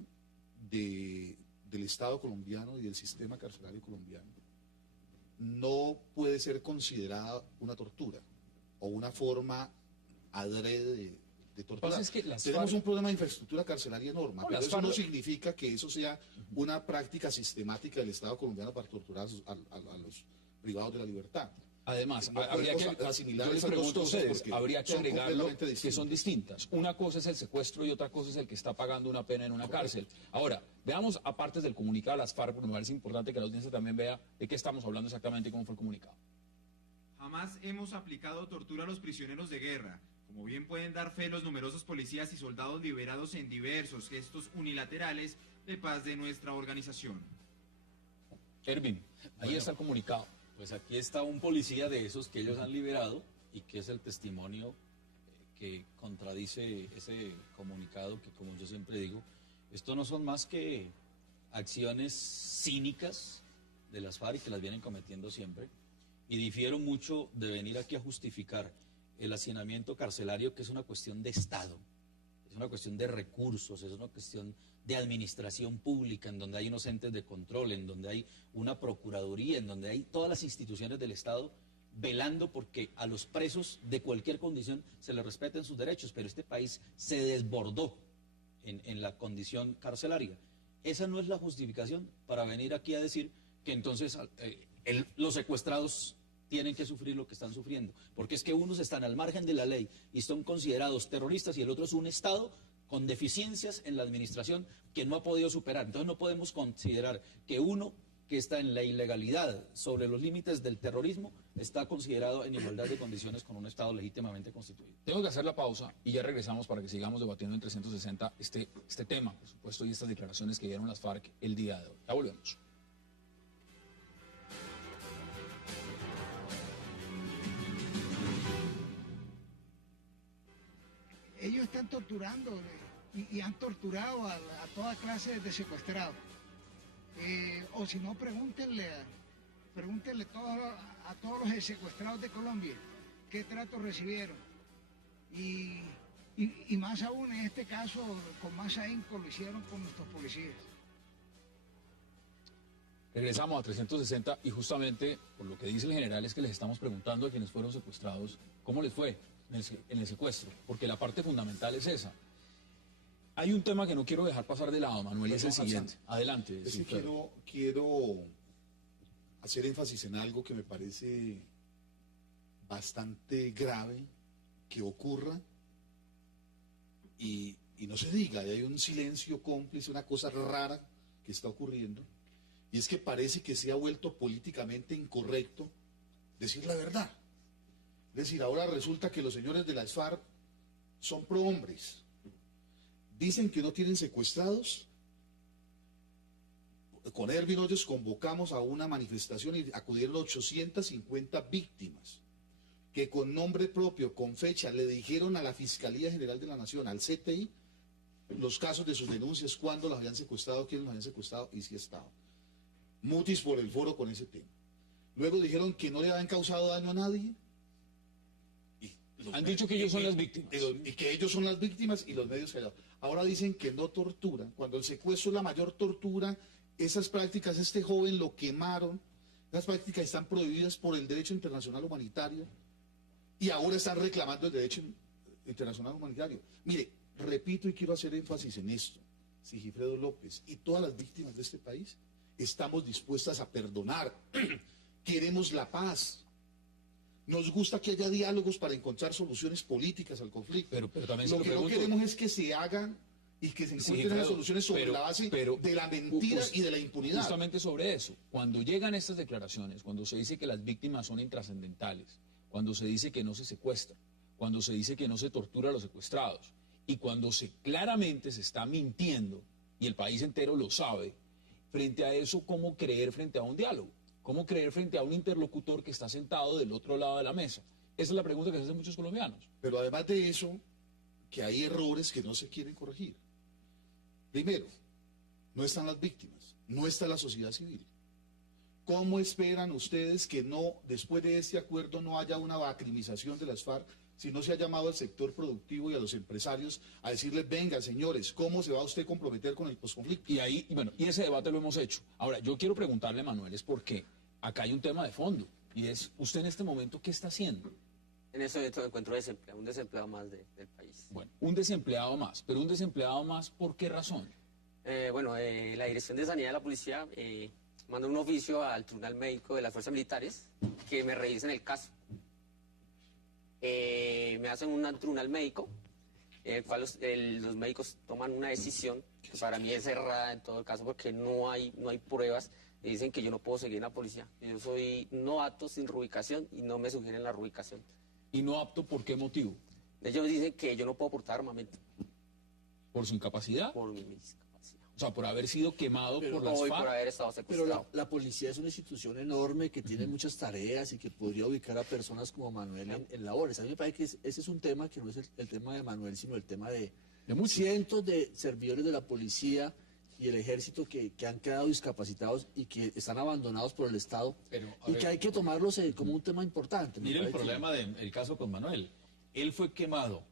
del Estado colombiano y del sistema carcelario colombiano no puede ser considerada una tortura o una forma adrede de torturar. Pasa es que las Tenemos FARC un problema de infraestructura carcelaria enorme, No, pero las eso no FARC significa que eso sea una práctica sistemática del Estado colombiano para torturar a los privados de la libertad. Además, No habría que, podemos asimilar yo les esas dos pregunto a cosas ustedes, porque habría que son agregarlo completamente que son distintas. Una cosa es el secuestro y otra cosa es el que está pagando una pena en una cárcel. Ahora, veamos aparte del comunicado de las FARC, porque me parece importante que la audiencia también vea de qué estamos hablando exactamente y cómo fue el comunicado. Jamás hemos aplicado tortura a los prisioneros de guerra. Como bien pueden dar fe los numerosos policías y soldados liberados en diversos gestos unilaterales de paz de nuestra organización. Ervin, ahí está el comunicado. Pues aquí está un policía de esos que ellos han liberado y que es el testimonio que contradice ese comunicado que, como yo siempre digo, esto no son más que acciones cínicas de las FARC que las vienen cometiendo siempre, y difiero mucho de venir aquí a justificar el hacinamiento carcelario, que es una cuestión de Estado, es una cuestión de recursos, es una cuestión de administración pública, en donde hay unos entes de control, en donde hay una procuraduría, en donde hay todas las instituciones del Estado velando porque a los presos de cualquier condición se les respeten sus derechos, pero este país se desbordó en la condición carcelaria. Esa no es la justificación para venir aquí a decir que entonces los secuestrados tienen que sufrir lo que están sufriendo, porque es que unos están al margen de la ley y son considerados terroristas y el otro es un Estado con deficiencias en la administración que no ha podido superar. Entonces no podemos considerar que uno que está en la ilegalidad sobre los límites del terrorismo está considerado en igualdad de condiciones con un Estado legítimamente constituido. Tengo que hacer la pausa y ya regresamos para que sigamos debatiendo en 360 este tema, por supuesto, y estas declaraciones que dieron las FARC el día de hoy. Ya volvemos. Ellos están torturando y han torturado a toda clase de secuestrados. O si no, pregúntenle a todos los secuestrados de Colombia qué trato recibieron. Y más aún en este caso, con más ahínco lo hicieron con nuestros policías. Regresamos a 360 y justamente por lo que dice el general es que les estamos preguntando a quienes fueron secuestrados cómo les fue en el secuestro, porque la parte fundamental es esa. Hay un tema que no quiero dejar pasar de lado, Manuel, y es el siguiente. Adelante. Es sí, que quiero hacer énfasis en algo que me parece bastante grave que ocurra y no se diga, y hay un silencio cómplice, una cosa rara que está ocurriendo, y es que parece que se ha vuelto políticamente incorrecto decir la verdad. Es decir, ahora resulta que los señores de las FARC son prohombres. Dicen que no tienen secuestrados. Con Ervin Hoyos convocamos a una manifestación y acudieron 850 víctimas que con nombre propio, con fecha, le dijeron a la Fiscalía General de la Nación, al CTI, los casos de sus denuncias, cuándo los habían secuestrado, quiénes los habían secuestrado y si estaban. Mutis por el foro con ese tema. Luego dijeron que no le habían causado daño a nadie. Han dicho que ellos son las víctimas. Y que ellos son las víctimas y los medios callados. Ahora dicen que no torturan. Cuando el secuestro es la mayor tortura, esas prácticas, este joven lo quemaron. Esas prácticas están prohibidas por el derecho internacional humanitario. Y ahora están reclamando el derecho internacional humanitario. Mire, repito y quiero hacer énfasis en esto, Sigifredo López y todas las víctimas de este país estamos dispuestas a perdonar, queremos la paz, nos gusta que haya diálogos para encontrar soluciones políticas al conflicto. Pero también lo que no queremos es que se hagan y que se encuentren las soluciones sobre la base de la mentira y de la impunidad. Justamente sobre eso, cuando llegan estas declaraciones, cuando se dice que las víctimas son intrascendentales, cuando se dice que no se secuestra, cuando se dice que no se tortura a los secuestrados, y cuando claramente se está mintiendo, y el país entero lo sabe, frente a eso, ¿cómo creer frente a un diálogo? ¿Cómo creer frente a un interlocutor que está sentado del otro lado de la mesa? Esa es la pregunta que se hacen muchos colombianos. Pero además de eso, que hay errores que no se quieren corregir. Primero, no están las víctimas, no está la sociedad civil. ¿Cómo esperan ustedes que no, después de este acuerdo, no haya una bacrimización de las FARC, si no se ha llamado al sector productivo y a los empresarios a decirles, venga, señores, ¿cómo se va usted a comprometer con el posconflicto? Y ese debate lo hemos hecho. Ahora, yo quiero preguntarle, Manuel, es por qué. Acá hay un tema de fondo, y es, ¿usted en este momento qué está haciendo? En este momento encuentro un desempleado más del país. Bueno, un desempleado más, pero un desempleado más, ¿por qué razón? La Dirección de Sanidad de la Policía mandó un oficio al Tribunal Médico de las Fuerzas Militares que me revisen el caso. Me hacen un tribunal médico, en el cual los médicos toman una decisión que para mí es errada en todo caso porque no hay pruebas. Y dicen que yo no puedo seguir en la policía. Yo soy no apto, sin reubicación, y no me sugieren la reubicación. ¿Y no apto por qué motivo? Ellos dicen que yo no puedo portar armamento. ¿Por su incapacidad? Por mi discapacidad. O sea, por haber sido quemado por las FARC. Por haber estado secuestrado. Pero la policía es una institución enorme que tiene muchas tareas y que podría ubicar a personas como Manuel en labores. A mí me parece que ese es un tema que no es el tema de Manuel, sino el tema de cientos de servidores de la policía y el ejército que han quedado discapacitados y que están abandonados por el Estado y que hay que tomarlos como un tema importante. Mire el problema del caso con Manuel. Él fue quemado,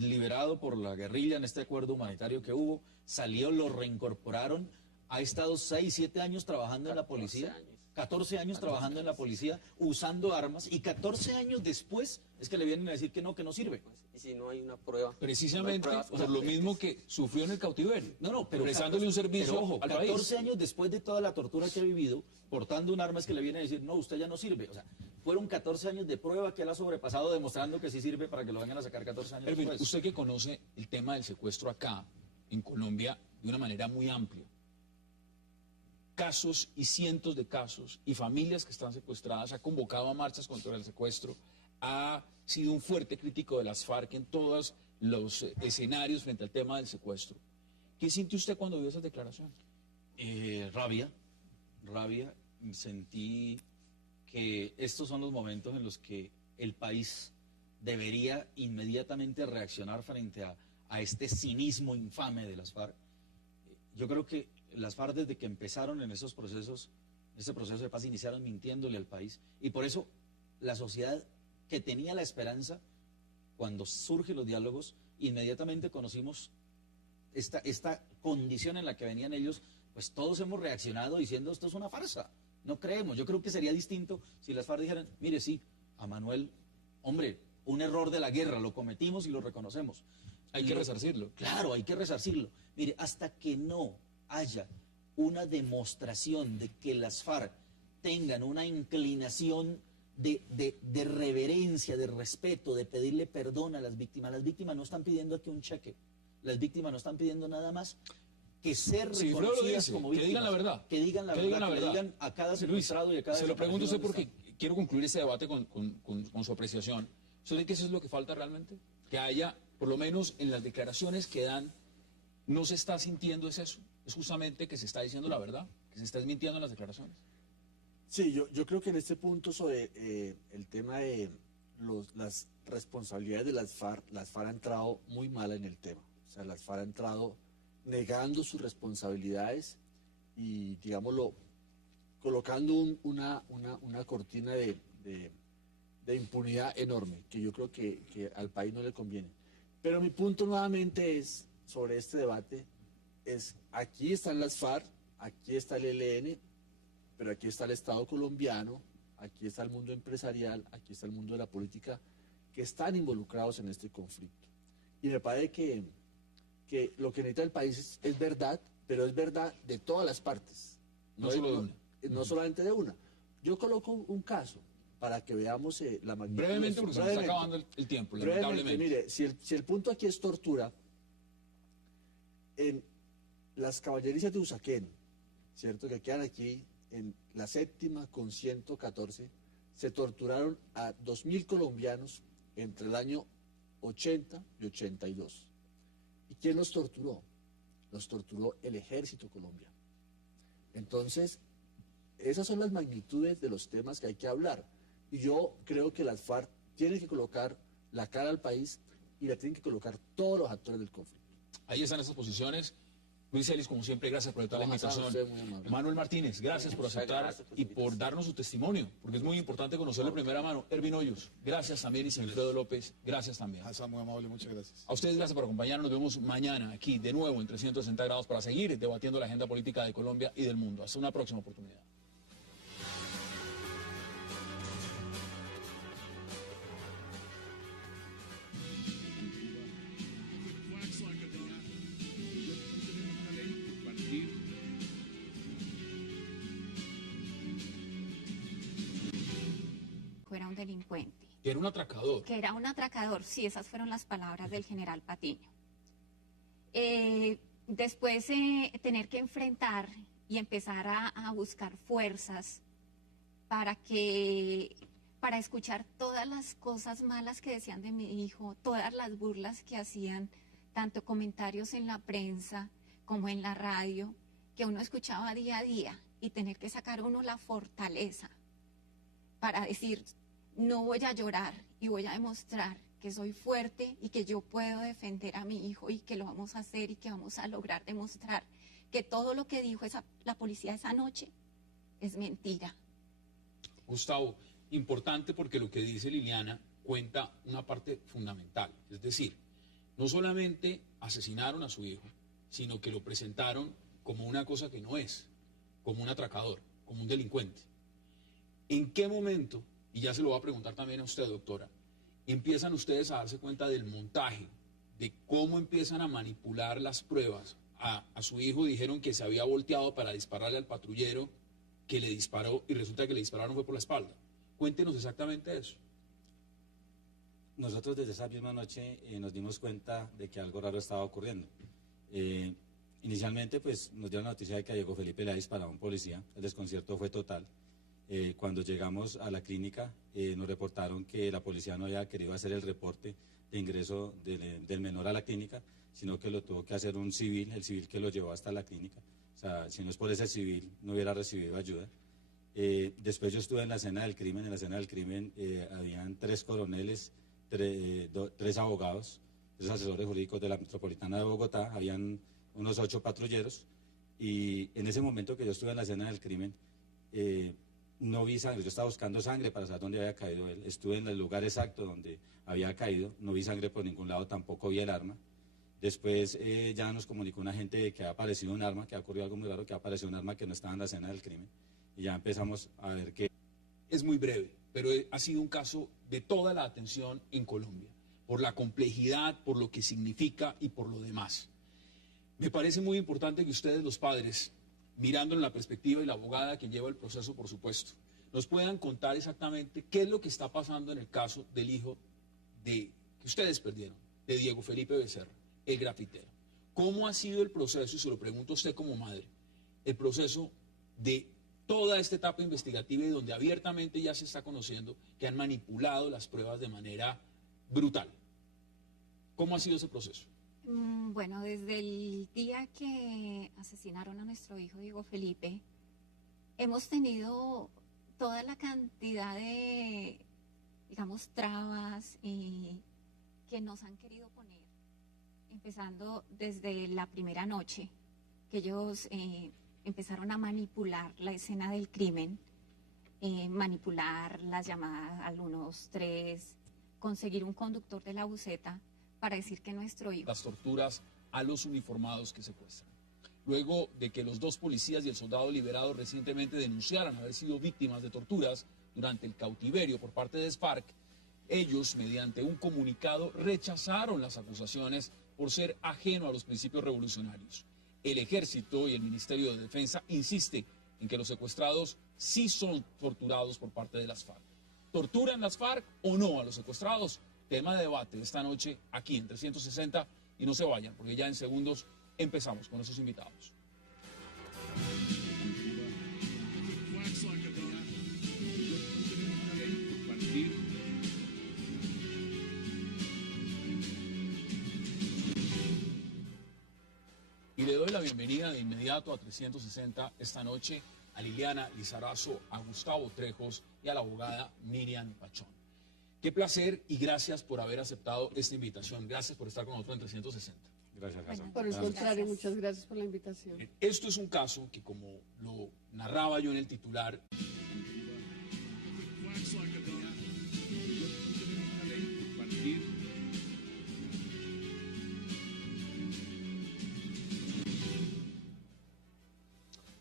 liberado por la guerrilla en este acuerdo humanitario que hubo, salió, lo reincorporaron, ha estado 6, 7 años trabajando en la policía, 14 años trabajando en la policía, usando armas, y 14 años después es que le vienen a decir que no sirve. Y si no hay una prueba. Precisamente por lo mismo que sufrió en el cautiverio. Pero prestándole un servicio ojo, al 14 país. años después de toda la tortura que ha vivido, portando un arma es que le viene a decir, no, usted ya no sirve. O sea, fueron 14 años de prueba que él ha sobrepasado, demostrando que sí sirve para que lo vengan a sacar 14 años después. Usted que conoce el tema del secuestro acá, en Colombia, de una manera muy amplia. Casos y cientos de casos y familias que están secuestradas, ha convocado a marchas contra el secuestro, ha sido un fuerte crítico de las FARC en todos los escenarios frente al tema del secuestro. ¿Qué sintió usted cuando vio esas declaraciones? Rabia. Sentí que estos son los momentos en los que el país debería inmediatamente reaccionar frente a este cinismo infame de las FARC. Yo creo que las FARC, desde que empezaron en esos procesos, ese proceso de paz, iniciaron mintiéndole al país, y por eso la sociedad que tenía la esperanza, cuando surgen los diálogos, inmediatamente conocimos esta condición en la que venían ellos, pues todos hemos reaccionado diciendo esto es una farsa, no creemos. Yo creo que sería distinto si las FARC dijeran, mire, sí, a Manuel, hombre, un error de la guerra, lo cometimos y lo reconocemos. Hay que resarcirlo. Claro, hay que resarcirlo. Mire, hasta que no haya una demostración de que las FARC tengan una inclinación de reverencia, de respeto, de pedirle perdón a las víctimas no están pidiendo aquí un cheque, las víctimas no están pidiendo nada más que ser reconocidas como víctimas. Que digan la verdad. Que digan la verdad, que le digan a cada secuestrado y a cada se lo pregunto a usted porque está. quiero concluir este debate con su apreciación. ¿Usted cree que eso es lo que falta realmente? Que haya, por lo menos en las declaraciones que dan, no se está sintiendo eso. Es justamente que se está diciendo la verdad, que se está desmintiendo en las declaraciones. Sí, yo creo que en este punto sobre el tema de las responsabilidades de las FARC ha entrado muy mal en el tema. O sea, las FARC ha entrado negando sus responsabilidades y, digámoslo, colocando una cortina de impunidad enorme, que yo creo que al país no le conviene. Pero mi punto nuevamente es, sobre este debate, es aquí están las FARC, aquí está el ELN, pero aquí está el Estado colombiano, aquí está el mundo empresarial, aquí está el mundo de la política, que están involucrados en este conflicto. Y me parece que lo que necesita el país es verdad, pero es verdad de todas las partes. No solo de una. No solamente de una. Yo coloco un caso para que veamos la magnitud. Brevemente, porque se nos está acabando el tiempo, lamentablemente. Mire, si el punto aquí es tortura, en las caballerizas de Usaquén, ¿cierto? Que quedan aquí en la 7ª con 114, se torturaron a 2.000 colombianos entre el año 80 y 82. ¿Y quién los torturó? Los torturó el ejército colombiano. Entonces, esas son las magnitudes de los temas que hay que hablar. Y yo creo que las FARC tienen que colocar la cara al país y la tienen que colocar todos los actores del conflicto. Ahí están esas posiciones. Luis Celis, como siempre, gracias por toda la invitación. Manuel Martínez, gracias por aceptar y por darnos su testimonio, porque es muy importante conocerlo de primera mano. Ervin Hoyos, gracias también. Y Silfredo López, gracias también. Muy amable, muchas gracias. A ustedes gracias por acompañarnos. Nos vemos mañana aquí de nuevo en 360 grados para seguir debatiendo la agenda política de Colombia y del mundo. Hasta una próxima oportunidad. Era un delincuente. Que era un atracador. Que era un atracador, sí, esas fueron las palabras del general Patiño. Después tener que enfrentar y empezar a buscar fuerzas para escuchar todas las cosas malas que decían de mi hijo, todas las burlas que hacían, tanto comentarios en la prensa como en la radio, que uno escuchaba día a día, y tener que sacar uno la fortaleza para decir, no voy a llorar y voy a demostrar que soy fuerte y que yo puedo defender a mi hijo y que lo vamos a hacer y que vamos a lograr demostrar que todo lo que dijo la policía esa noche es mentira. Gustavo, importante porque lo que dice Liliana cuenta una parte fundamental, es decir, no solamente asesinaron a su hijo, sino que lo presentaron como una cosa que no es, como un atracador, como un delincuente. ¿En qué momento, y ya se lo voy a preguntar también a usted, doctora, empiezan ustedes a darse cuenta del montaje, de cómo empiezan a manipular las pruebas? A su hijo dijeron que se había volteado para dispararle al patrullero que le disparó y resulta que le dispararon fue por la espalda. Cuéntenos exactamente eso. Nosotros desde esa misma noche nos dimos cuenta de que algo raro estaba ocurriendo. Inicialmente pues nos dieron la noticia de que a Diego Felipe le había disparado a un policía, el desconcierto fue total. Cuando llegamos a la clínica nos reportaron que la policía no había querido hacer el reporte de ingreso del menor a la clínica, sino que lo tuvo que hacer un civil, el civil que lo llevó hasta la clínica. O sea, si no es por ese civil no hubiera recibido ayuda. Después yo estuve en la escena del crimen, habían 3 coroneles, 3 abogados, 3 asesores jurídicos de la Metropolitana de Bogotá, habían unos 8 patrulleros, y en ese momento que yo estuve en la escena del crimen, no vi sangre, yo estaba buscando sangre para saber dónde había caído él, estuve en el lugar exacto donde había caído, no vi sangre por ningún lado, tampoco vi el arma. Después ya nos comunicó una gente de que ha aparecido un arma, que ha ocurrido algo muy raro, que ha aparecido un arma que no estaba en la escena del crimen, y ya empezamos a ver que... Es muy breve, pero ha sido un caso de toda la atención en Colombia, por la complejidad, por lo que significa y por lo demás. Me parece muy importante que ustedes, los padres, mirando en la perspectiva y la abogada que lleva el proceso, por supuesto, nos puedan contar exactamente qué es lo que está pasando en el caso del hijo que ustedes perdieron, de Diego Felipe Becerra, el grafitero. ¿Cómo ha sido el proceso, y se lo pregunto a usted como madre, el proceso de toda esta etapa investigativa y donde abiertamente ya se está conociendo que han manipulado las pruebas de manera brutal? ¿Cómo ha sido ese proceso? Bueno, desde el día que asesinaron a nuestro hijo Diego Felipe, hemos tenido toda la cantidad de, digamos, trabas que nos han querido poner, empezando desde la primera noche, que ellos empezaron a manipular la escena del crimen, manipular las llamadas al 123, conseguir un conductor de la buseta para decir que nuestro hijo... Las torturas a los uniformados que secuestran. Luego de que los 2 policías y el soldado liberado recientemente denunciaran haber sido víctimas de torturas durante el cautiverio por parte de FARC, Ellos, mediante un comunicado, rechazaron las acusaciones por ser ajeno a los principios revolucionarios. El Ejército y el Ministerio de Defensa insiste en que los secuestrados sí son torturados por parte de las FARC. ¿Torturan las FARC o no a los secuestrados? Tema de debate de esta noche aquí en 360, y no se vayan porque ya en segundos empezamos con esos invitados. Y le doy la bienvenida de inmediato a 360 esta noche a Liliana Lizarazo, a Gustavo Trejos y a la abogada Miriam Pachón. Qué placer y gracias por haber aceptado esta invitación. Gracias por estar con nosotros en 360. Gracias, Hassan. Por el contrario, muchas gracias por la invitación. Esto es un caso que, como lo narraba yo en el titular,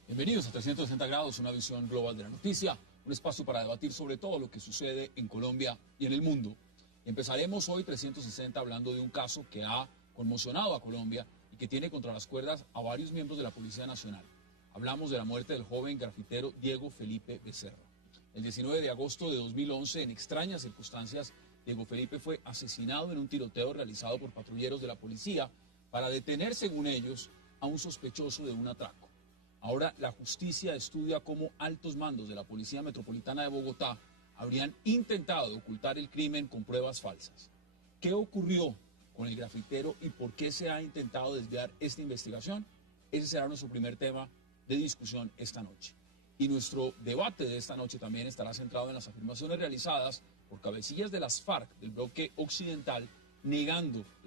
bienvenidos a 360 grados, una visión global de la noticia, un espacio para debatir sobre todo lo que sucede en Colombia y en el mundo. Empezaremos hoy 360 hablando de un caso que ha conmocionado a Colombia y que tiene contra las cuerdas a varios miembros de la Policía Nacional. Hablamos de la muerte del joven grafitero Diego Felipe Becerra. El 19 de agosto de 2011, en extrañas circunstancias, Diego Felipe fue asesinado en un tiroteo realizado por patrulleros de la policía para detener, según ellos, a un sospechoso de un atraco. Ahora la justicia estudia cómo altos mandos de la Policía Metropolitana de Bogotá habrían intentado ocultar el crimen con pruebas falsas. ¿Qué ocurrió con el grafitero y por qué se ha intentado desviar esta investigación? Ese será nuestro primer tema de discusión esta noche. Y nuestro debate de esta noche también estará centrado en las afirmaciones realizadas por cabecillas de las FARC del bloque occidental negando